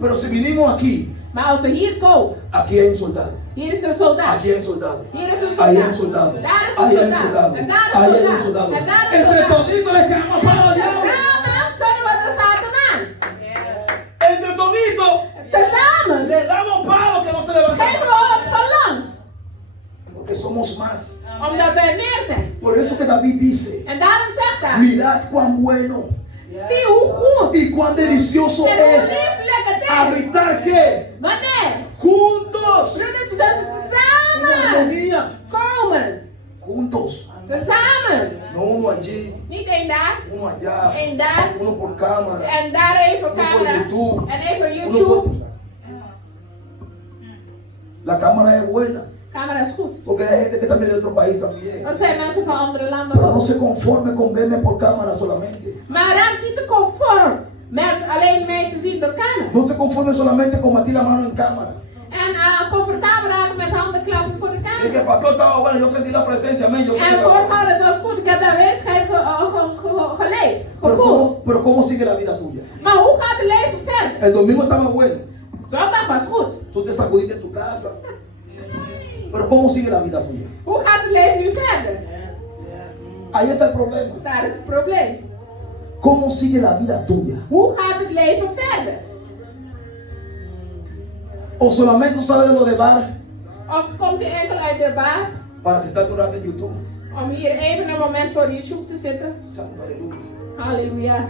Pero si vinimos aquí, Maar als we hier komen, aquí hay un soldado. hier is een soldaat. Aquí hay un soldado. Hier is een Ahí hay un soldaat. soldado. Daar is een Ahí hay un soldaat. soldado. En daar is Ahí een hay un soldaat. soldado. En daar is een Entre soldaat. toditos le caemos para al diablo. Tezamen kunnen we de Satan aan. Entre toditos Tezamen le damos palo que no se levanta. geven we op van langs. Porque somos más. Omdat wij meer zijn. Por eso que David dice, En daarom zegt hij, mirad cuán bueno zie hoe goed y cuán delicioso en hoe es lieflijk het is. habitar ¿qué? Wanneer Juntos. broeders en zussen En tezamen armonía. komen. Juntos. Tezamen. No uno allí, Niet één daar, uno allá, één daar. uno por cámara. En daar even Uno camera. por YouTube. En even Uno YouTube. por- La cámara es buena. Camera is goed. Porque hay gente que también de otro país también. Want er zijn mensen van andere landen Pero no ook. se conforme con verme por cámara solamente. Maar raak niet te conform met alleen mee te zien door camera. No se conforme solamente con batir la mano en cámara. En comfortabel raken met handen klappen voor de Y que camera. el pastor estaba bueno, yo sentí la presencia, amén. Yo sentí En la voorgaande, het was goed. Ik heb de aanwezigheid geleefd, gevoeld. pero ¿cómo sigue la vida tuya? Maar hoe gaat het leven verder? El domingo estaba bueno. Zondag was goed. Tú te sacudiste en tu casa. Pero ¿cómo sigue la vida tuya? Hoe gaat het leven nu verder? Ahí está el problema. Daar is het probleem. ¿Cómo sigue la vida tuya? Hoe gaat het leven verder? O solamente tú sales de lo de bar Of komt u enkel uit de bar para sentarte un rato en YouTube. om hier even een moment voor YouTube te zitten? Santo, aleluya. Halleluja.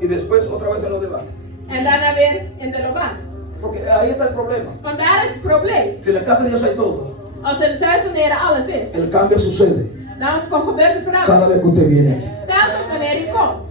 Y después otra vez en lo de bar. En daarna weer in de loopbaan. Porque ahí está el problema. Want daar is het probleem. Si en la casa de Dios hay todo, Als er thuis van de Heer alles is, el cambio sucede dan gebeurt er verandering. cada vez que usted viene aquí. Telkens wanneer u komt.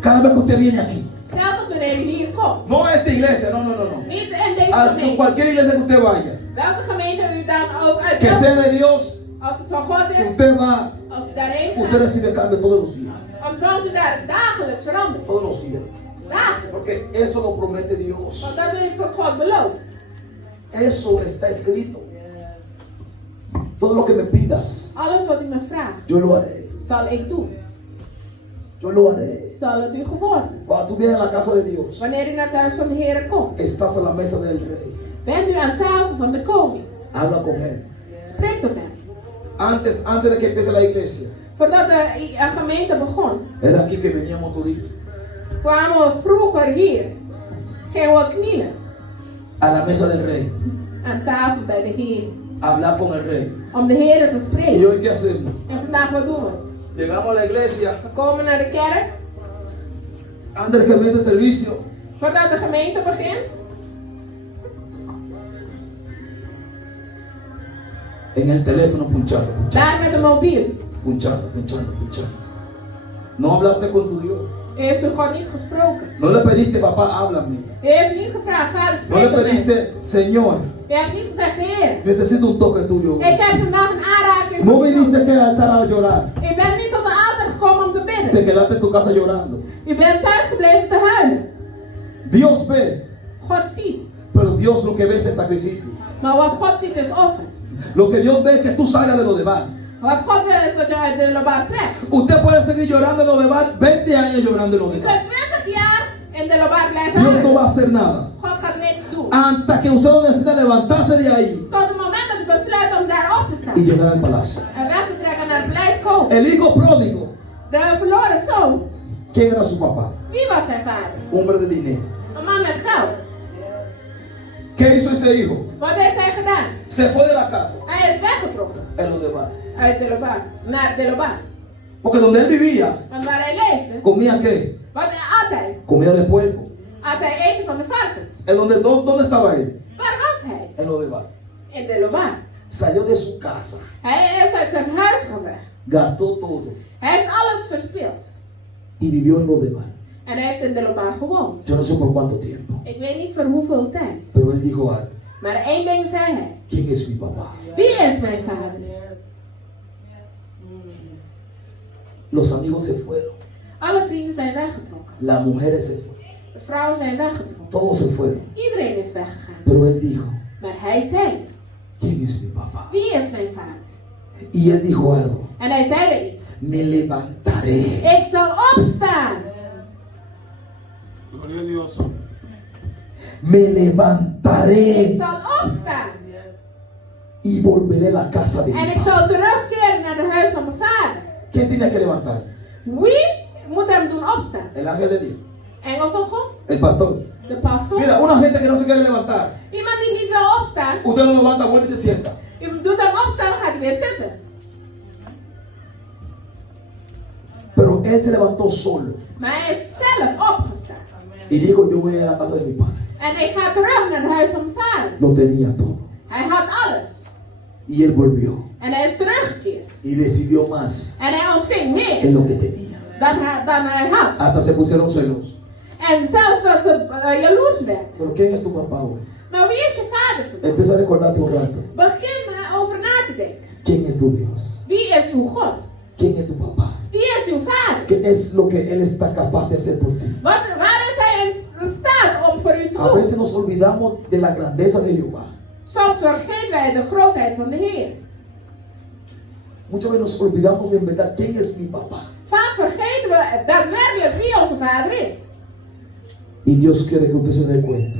Cada vez que usted viene aquí. Telkens wanneer u hier komt. No a esta iglesia, no, no, no, no. Niet in deze A gemeente. cualquier iglesia que usted vaya, Welke gemeente u dan ook uit. que sea de Dios, Als het van God si is, usted va, als u daarheen usted gaat, recibe cambio todos los días. ontvangt u daar dagelijks verandering. Todos los días. Dagelijks. Porque eso lo promete Dios. Want dat heeft God beloofd. Eso está escrito. Todo lo que me pidas, Alles wat u me vraagt, yo lo haré. zal ik doen. Yo lo haré. Zal het u geworden. Cuando tú vienes a la casa de Dios, Wanneer u naar het huis van de Heer komt, estás a la mesa del rey. bent u aan tafel van de koning. Habla con él. Spreek tot hem. Antes de que empiece la iglesia, Voordat de gemeente begon, era aquí que veníamos toditos. kwamen we vroeger hier. Gingen we knielen A la mesa del rey. aan tafel bij de Heer. Hablar con el rey. Om de Heer te ¿Y spreken. hoy qué hacemos? En vandaag wat doen we? Llegamos a la iglesia. We komen naar de kerk. Antes de que empiece el servicio, Voordat de gemeente begint, en el teléfono punchando, daar met de mobiel. punchando. No hablaste con tu Dios. U heeft u God niet gesproken. No le pediste, papá, háblame. U heeft niet gevraagd, vader No spreek le tot mij. pediste, Señor, U hebt niet gezegd, Heer, necesito un toque tuyo. ik heb vandaag een aanraking No van u. viniste aquí al altar a llorar. U bent niet tot de altaar gekomen om te Te bidden. quedaste en tu casa llorando. U bent thuis gebleven te huilen. Dios ve, God ziet. pero Dios lo que ve es el sacrificio. Maar wat God ziet is offer. Lo que Dios ve es que tú salgas de lo de bar. Wat God wil is dat je uit de loopbaan trekt. Usted puede seguir llorando en lo de bar, 20 años llorando en lo Je de bar. kunt 20 jaar in de loopbaan blijven Dios no va huilen. a hacer nada. God gaat niks doen. Hasta que usted no decida levantarse de ahí Tot het moment dat u besluit om daar op te y staan. llegar al palacio. En weg te trekken naar het paleis komen. El hijo pródigo, De verloren zoon. ¿quién era su papá? Wie was zijn vader? Hombre de dinero. Een man met geld. ¿Qué hizo ese hijo? Wat heeft hij gedaan? Se fue de la casa Hij is weggetrokken en lo de bar. uit de loopbaan. Naar de loopbaan. Porque donde él vivía, En waar hij leefde, comía qué? wat at hij? Comida de puerco. At hij eten van de varkens. ¿En dónde estaba él? Waar was hij? En lo de bar. In de loopbaan. Salió de su casa, Hij is uit zijn huis gaan weg. Gastó todo Hij heeft alles verspild. y vivió en lo demás. En hij heeft in Delobar gewoond. Yo no sé por cuánto tiempo. Ik weet niet voor hoeveel tijd. Pero él dijo algo. Maar één ding zei hij. ¿Quién es mi papá? Wie is mijn vader? Los amigos se fueron. Alle vrienden zijn weggetrokken. Las mujeres se fueron. De vrouwen zijn weggetrokken. Todos se fueron. Iedereen is weggegaan. Pero él dijo, Maar hij zei. ¿quién es mi papá? Wie is mijn vader? Y él dijo algo. En hij zei er iets. Me levantaré. Ik zal opstaan. Gloria a Dios. Me Ik levantaré zal opstaan. y volveré a la casa de mi En ik padre. zal terugkeren naar het huis van mijn vader. ¿Quién tenía que levantar? Wie moet hem doen opstaan? El ángel de Dios. Engel van God? El pastor. De pastor? Mira, una gente que no se quiere levantar. Iemand die niet wil opstaan. Usted lo levanta, vuelve y se sienta. Je doet hem opstaan, dan gaat hij weer zitten. Pero él se levantó solo Maar hij is zelf opgestaan. y dijo, yo voy a ir a la casa de mi padre. En ik ga terug naar het huis van mijn vader. Lo tenía todo. Hij had alles. Y él volvió En hij is teruggekeerd. y recibió más En hij ontving de meer lo que tenía. dan hij had. Hasta se pusieron celos. En zelfs dat ze jaloers werden. Pero ¿quién es tu papá hoy? Maar wie is je vader vandaag? Empieza a recordarte un rato. Begin over na te denken. ¿Quién es tu Dios? Wie is uw God? ¿Quién es tu papá? Wie is uw vader? ¿Qué es lo que él está capaz de hacer por ti? Waar is hij in staat om voor u te A doen? veces nos olvidamos de la grandeza de Jehová. Soms vergeten wij de grootheid van de Heer. Muchas veces nos olvidamos de en verdad quién es mi papá. Vaak vergeten we daadwerkelijk wie onze vader is. Y Dios quiere que usted se dé cuenta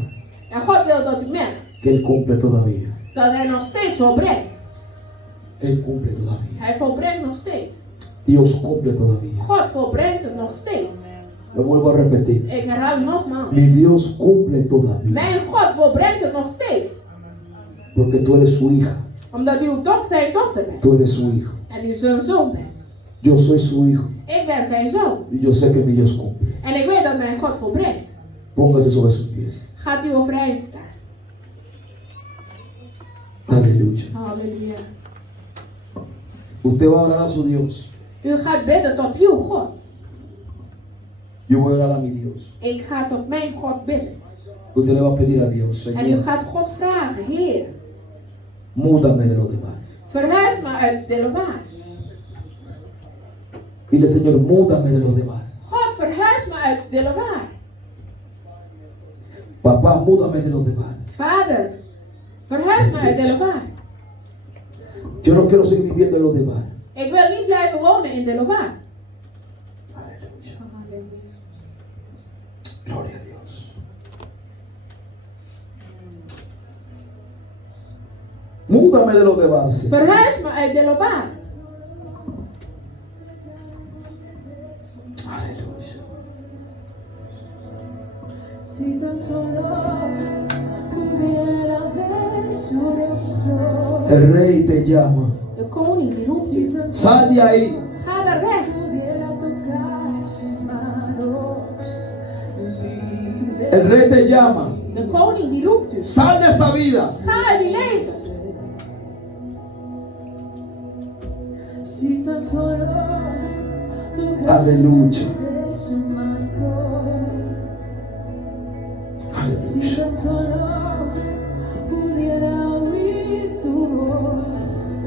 En God wil dat u merkt que Él cumple todavía. dat hij nog steeds volbrengt. Él cumple todavía. Hij volbrengt nog steeds. Dios cumple todavía. God volbrengt het nog steeds. Lo vuelvo a repetir. Ik herhaal nogmaals. Mi Dios cumple todavía. Mijn God volbrengt het nog steeds. Porque tú eres su hija. Omdat u zijn dochter bent. Tú eres su hijo. En u zijn zoon bent. Yo soy su hijo. Ik ben zijn zoon. Y yo sé que mi Dios cumple. En ik weet dat mijn God volbrengt. Póngase sobre sus pies. Gaat u overeind staan. Aleluya. Halleluja. Usted va a orar a su Dios. U gaat bidden tot uw God. Yo voy a orar a mi Dios. Ik ga tot mijn God bidden. Usted le va a pedir a Dios, En u Señor, gaat God vragen, Heer, múdame de lo demás. verhuis me uit Delobar. Dile, Señor, múdame de lo demás. God, verhuis me uit Delobar. Papá, múdame de lo demás. Vader, verhuis me uit Delobar. Yo no quiero seguir viviendo en lo demás. Ik wil niet blijven wonen in Delobar. Aleluya. Gloria a Dios. Múdame de lo demás. Señor. Verhuis me uit Delobar. Aleluya. Si tan solo pudiera ver su rostro, El rey te llama. De koning die roept si u. tan Sal de ahí. Ga daar weg. pudiera tocar sus manos, libre. El rey te llama. De koning die roept u. Sal de esa vida. Ga uit die leven. Si tan solo tocar Aleluya. de su manto, si Aleluya. tan solo pudiera oír tu voz,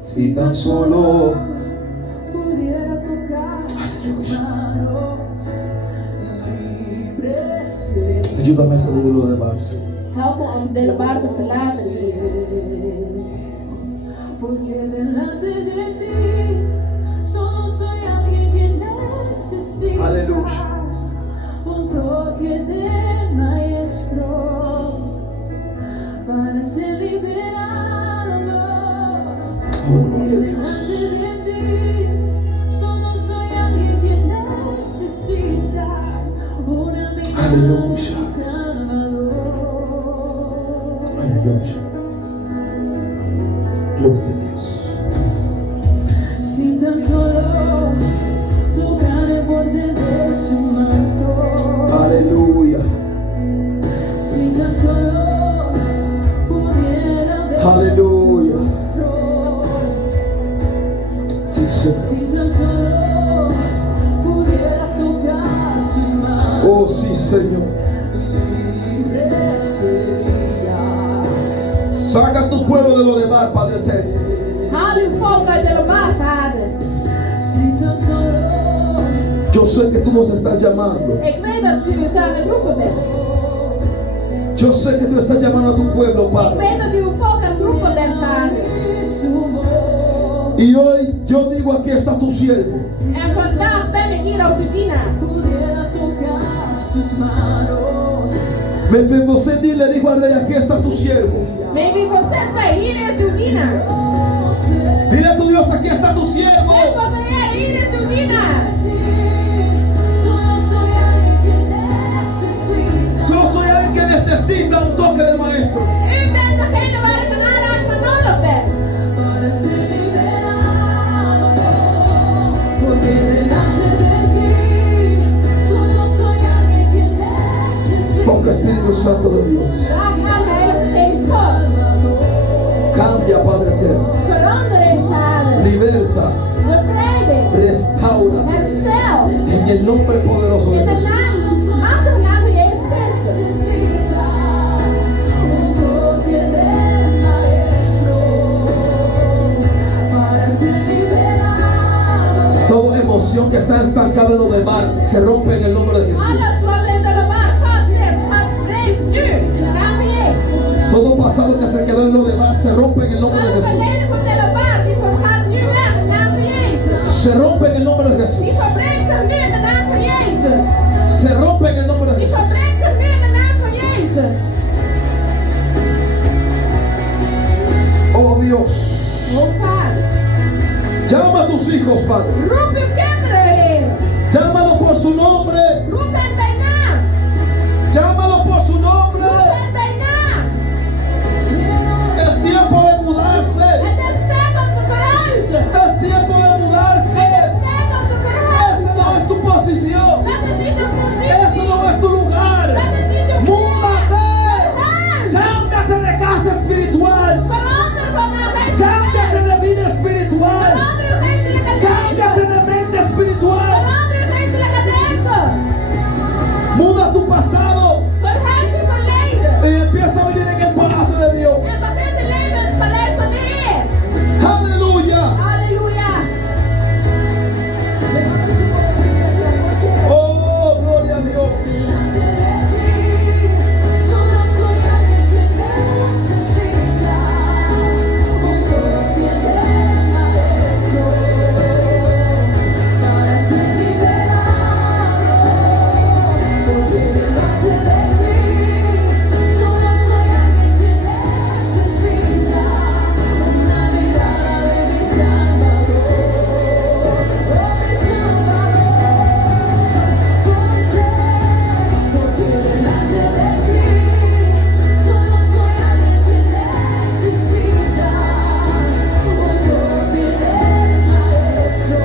Si tan solo. pudiera tocar sus manos, libre ser. Ayúdame a salir de lo demás. Señor. Help me om Delobar te verlaten, Heer. Porque delante de ti solo soy alguien que necesita Aleluya. un toque del maestro para ser liberado. Porque delante de ti solo soy alguien que necesita una mirada de Aleluya. mi Salvador. Aleluya. Gloria a Dios. Si tan solo tocar el borde de su manto, Aleluya. si tan solo pudiera ver Aleluya. su rostro, Señor. libre sería. Saca tu pueblo de lo demás, Padre eterno. Haal uw volk uit de lobaar, Vader. Si tan solo Yo sé que tú nos estás llamando. Ik weet dat u ons aan het roepen bent. Yo sé que tú estás llamando a tu pueblo, Ik Padre. weet dat u uw volk aan het roepen bent, Vader. su voz Y hoy yo digo, aquí está tu siervo. En vandaag ben ik hier als uw dienaar. pudiera tocar sus manos. Mefiboset le dijo al rey, aquí está tu siervo. Mefiboset zei, hier is uw dienaar. Dile a tu Dios, aquí está tu siervo. Zeg tot de Heer, hier is uw dienaar. Solo soy alguien que necesita. Solo soy alguien que necesita un toque del maestro. U bent degene waar ik een aanraking van nodig ben. Para ser liberado, porque delante de ti solo soy alguien que necesita. Toca, Espíritu Santo de Dios. Raak aan de Heilige Geest God. Cambia, Padre eterno. Verandering, Vader. Liberta, Bevrijding. restaura. Herstel. En el nombre poderoso de In de Jesús. naam, machtige naam van Jezus Christus. Un toque del maestro para ser liberado. Toda emoción que está estancada en lo demás se rompe en el nombre de Jesús. Alles wat in de lobaar vast zit, gaat vrees nu. In de naam van Jezus. Todo pasado que se quedó en lo demás se rompe en el nombre de Alle Jesús. verleden van de lobaar, die gaat nu weg. In de naam van Jezus. Se rompe en el nombre de Jesús. Die verbreekt zich nu in de naam van Jezus. Se rompe en el nombre de Die Jesús. verbreekt zich nu in de naam van Jezus. Oh Dios, Oh Vader, llama a tus hijos, Padre. roep uw kinderen, Heer. Llámalo por su nombre. Roep hen bij naam. Llámalo por su nombre. Roep hen bij naam. Es tiempo de mudarse. Het is tijd om te verhuizen. Es tiempo de mudarse. Het is tijd om te Esa no verhuizen. es tu posición. Dat is niet de Ese positie. no es tu lugar. Dat is niet de Múdate. Verhuis. Cámbiate de casa espiritual. Verander van een Cámbiate geestelijke de vida espiritual. Verander uw geestelijke Cámbiate leven. de mente espiritual. Verander uw geestelijke denken. Muda tu pasado Verhuis uw verleden. y empieza a vivir en el palacio de Dios. En begin te leven in het paleis van de Heer. Aleluya. Halleluja. Oh, gloria a Dios. Solo soy alguien que necesita un toque del maestro para ser liberado. Porque delante de ti solo soy alguien que necesita una mirada de mi Salvador. Oh, mi Salvador. Porque delante de ti solo soy alguien que necesita un toque del maestro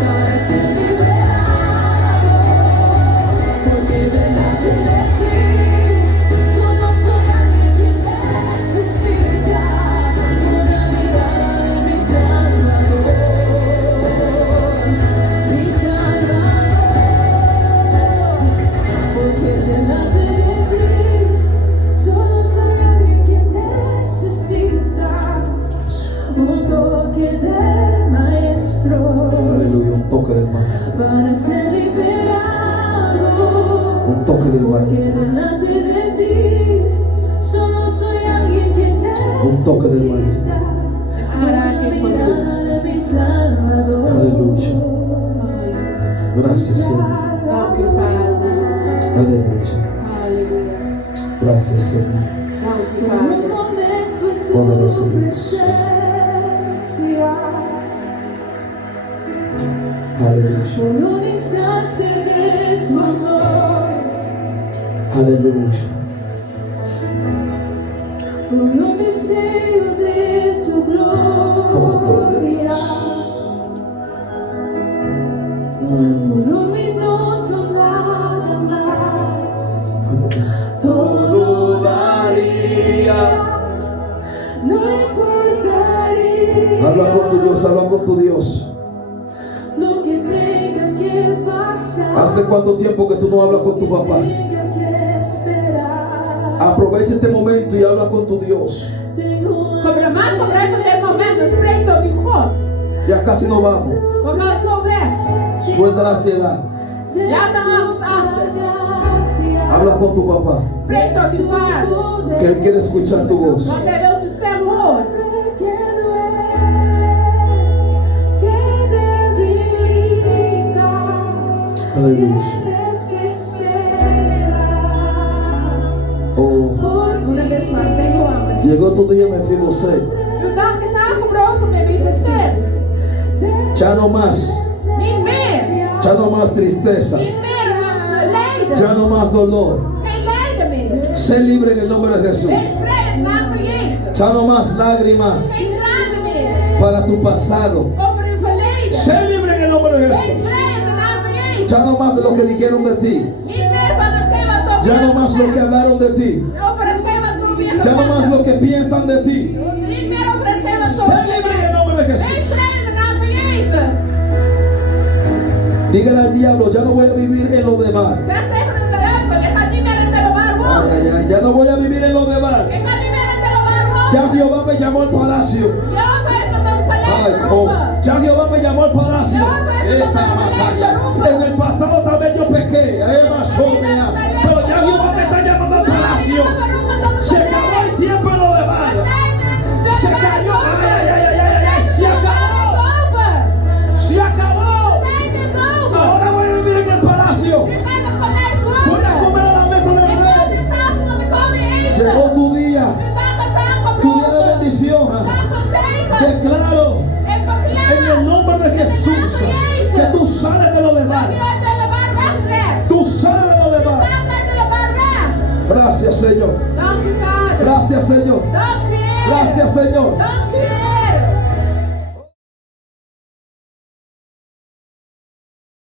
para ser liberado. Porque delante de ti solo soy alguien que necesita una mirada de mi Salvador. Mi Salvador, porque delante de ti solo soy alguien que necesita un toque del maestro Aleluya, un toque del maestro. para ser liberado. Un toque del Porque maestro. delante de ti solo soy alguien que Un toque del maestro. necesita una mirada de mi Salvador. Aleluya. Gracias, Señor. Dank u, Vader. Aleluya. Halleluja. Gracias, Señor. Dank u, Por un Vader. momento en tu Poderoso Dios. presencia, Aleluya. por un instante de tu amor, Aleluya. por un misterio de tu gloria, por un minuto nada más, todo daría, no importaría. Habla con tu Dios, habla con tu Dios. Lo que tenga que pasar. Hace cuánto tiempo que tú no hablas con tu papá? Tenga que esperar. Aprovecha este momento y habla con tu Dios. Gebruik dit moment en spreek tot uw God. Ya casi no vamos. We gaan zo weg. Suelta la ansiedad. Laat de angst achter. Habla con tu papá. Spreek tot uw vader. Que él quiere escuchar tu voz. Want hij wil uw stem horen. Aleluya. Oh, Una vez más, tengo hambre. llegó tu día, Mefibosé. Uw dag is aangebroken met wie verzet. Ya no más. Niet meer. Ya no más tristeza. Niet meer lijden. Ya no más dolor. Geen lijden meer. Sé libre en el nombre de Jesús. Wees vrij in de naam van Jezus. Ya no más lágrimas Geen tranen meer. para tu pasado. Over uw verleden. Sé libre en el nombre de Wees Jesús. vrij in de naam van Jezus. Ya no más de lo que dijeron de ti. Niet meer van hetgeen wat ze over Ya je no más lo que hablaron de ti. Over hetgeen wat ze over je Ya no gezegd más hebben. lo que piensan de ti. Niet meer over hetgeen wat ze Sé over je libre en el denken. nombre de Wees Jesús. vrij in de naam van Jezus. Dígale al diablo, ya no voy a vivir en lo demás. Zeg tegen de duivel, je gaat niet meer in de waar Ay, wonen. ay, ay, ya no voy a vivir en lo demás. Je gaat niet meer in de waar wonen. Ya Jehová me llamó al palacio. Job heeft het een paleis Ay, oh, geroepen. ya Jehová me llamó al palacio. Esta batalla. En el pasado también yo pequé. Pero ya Jehová me está llamando al palacio. Se acabó el tiempo en lo demás. Se cayó. Ay, ay, ay, ay, ay, ay. Se acabó. Se acabó. Ahora voy a vivir en el palacio. Voy a comer a la mesa del rey. Llegó tu día de bendición. Declaro en el nombre de Jesús que tú sales de lo demás. Tú sales de lo demás. Gracias, Señor. Dank u, Vader. Gracias, Señor. Dank u, Heer. Gracias, Señor. Dank u,